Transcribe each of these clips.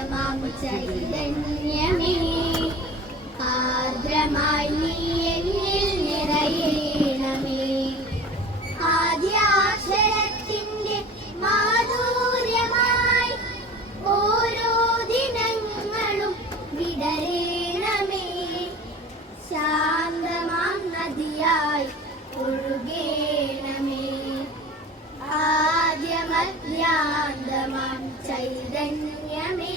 ശാന്തമാം ചൈതന്യമേ, ആർദ്രമായി നീ എന്നിൽ നിറയണമേ. ആദ്യാക്ഷരത്തിന്റെ മാധുര്യമായി ഓരോ ദിനങ്ങളും വിടരണമേ. ശാന്തമാം നദിയായി ഒഴുകേണമേ. ആദ്യമധ്യാന്തമാം ചൈതന്യമേ,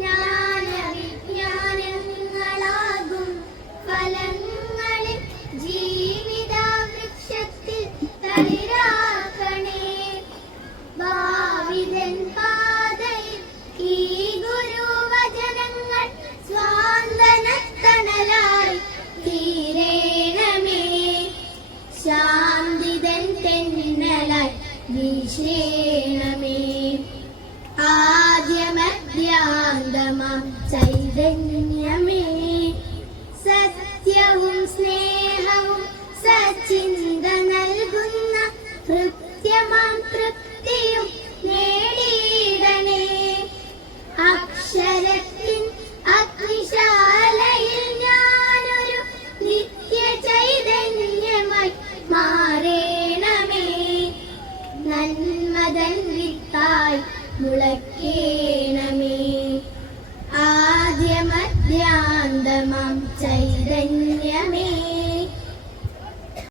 ജ്ഞാനവിജ്ഞാനങ്ങളാകും ഫലങ്ങളിൽ ജീവിതവൃക്ഷത്തിൽ തളിരാക്കണേ. ഭാവിതൻ പാതയിൽ ഈ ഗുരുവചനങ്ങൾ സ്വാന്തനത്തണലായി തീരേണമേ. ശാന്തിതൻ തെന്നലായി വീശേണമേ. ആദ്യമധ്യാന്തമാം ചൈതന്യമേ, സത്യവും സ്നേഹവും സച്ചിന്ത നൽകുന്ന കൃത്യമാം തൃപ്തിയും നേടിയിടണേ. അക്ഷരത്തിൻ അഗ്നിശാലയിൽ ഞാനൊരു നിത്യ ചൈതന്യമായി മാറേണമേ. നന്മതൻ വിത്തായി മുളയ്ക്കേണമേ. ആദ്യമധ്യാന്തമാം ചൈതന്യമേ.